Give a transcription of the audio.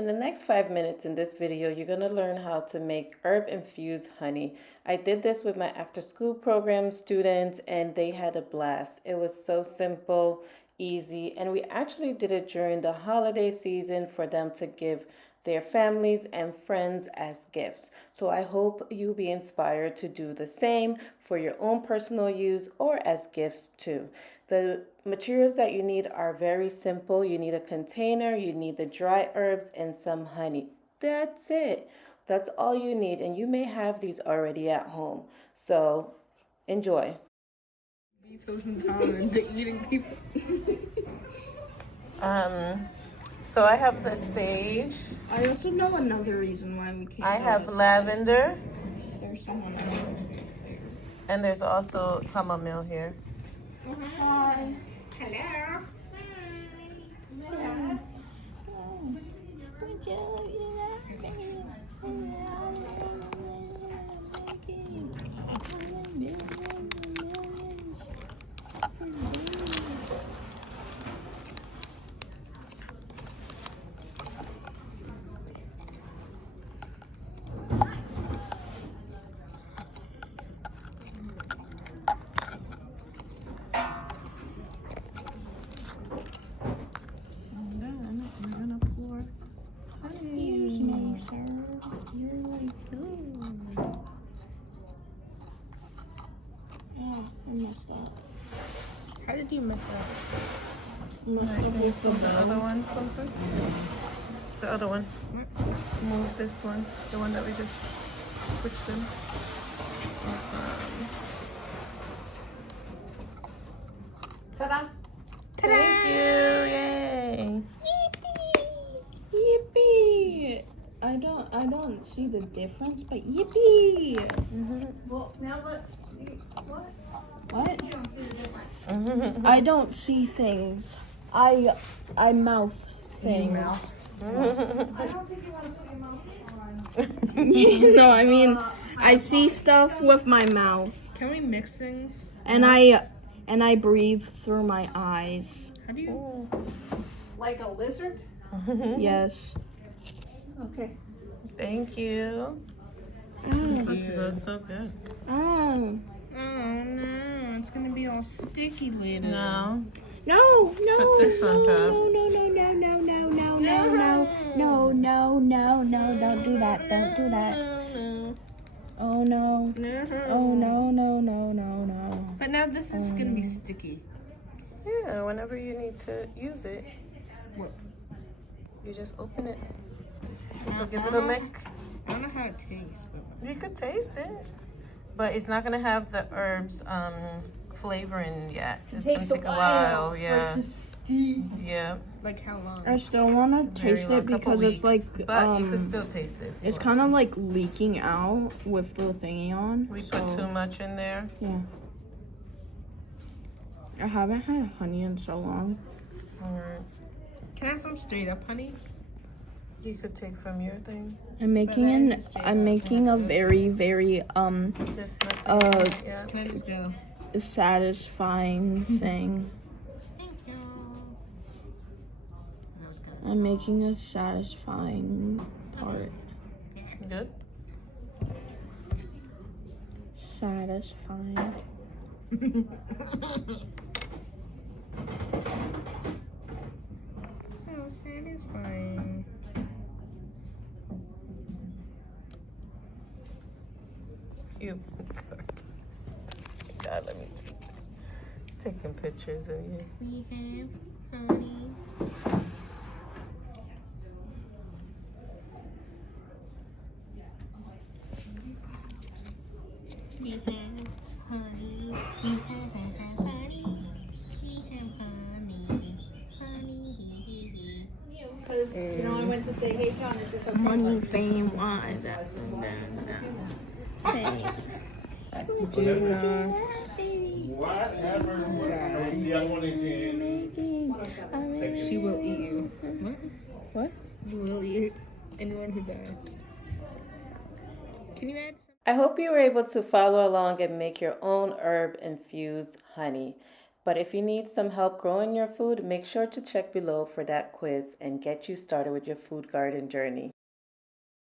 In the next 5 minutes in this video, you're going to learn how to make herb infused honey. I did this with my after school program students and they had a blast. It was so simple, easy, and we actually did it during the holiday season for them to give their families and friends as gifts. So I hope you'll be inspired to do the same for your own personal use or as gifts too. The materials that you need are very simple. You need a container, you need the dry herbs, and some honey. That's it. That's all you need, and you may have these already at home. So enjoy. Beetles and Tom and the eating people. So I have the sage. I also know another reason why we can't. I have lavender. There's someone else. And there's also chamomile here. Hi. Hello. Hello. Excuse me, sir. You're like, oh. Yeah, I messed up. How did you mess up? Messed up with Move the other one closer. The other one. Move this one. The one that we just switched in. Awesome. Ta-da! Thank you! Yay! Yippee! I don't see the difference, but yippee! Well, now what? What? You don't see the difference. I don't see things. I mouth things. I don't think you want to put your mouth on. No, I mean I see stuff with my mouth, Can we mix things? and I breathe through my eyes. How do you? Like a lizard? Yes. Okay. Thank you. Oh. Cookies are so good. Oh. Oh no, it's gonna be all sticky later. No. No, no, Put this on top. no, no, no, no, no, no, no, no, no, no, no, no, don't do that, don't do that. Oh no. No. Oh no, no, no, no, no. But now this is gonna be sticky. Yeah, whenever you need to use it, What? you just open it. So give it a lick. I don't know how it tastes, but You could taste it, but it's not gonna have the herbs flavoring yet. It's gonna take a while. Yeah. Yeah. like how long? I still wanna Very taste long, it couple because it's weeks. like But you could still taste it. it's kind of like leaking out with the thingy on. We so, put too much in there. Yeah. I haven't had honey in so long. Alright. Can I have some straight up honey? You could take from your thing. I'm making a very There's nothing yeah. Can I just go? satisfying thing. Thank you. I'm making a satisfying part. Good. Satisfying. So satisfying. You. God, let me taking pictures of you. We have honey. We have honey. We have honey. We have honey. Honey. Because, you know, I went to say, hey, John, is this okay? Money, fame, wise. She will eat you. What? You will eat anyone who dies. Can you add some? I hope you were able to follow along and make your own herb infused honey. But if you need some help growing your food, make sure to check below for that quiz and get you started with your food garden journey.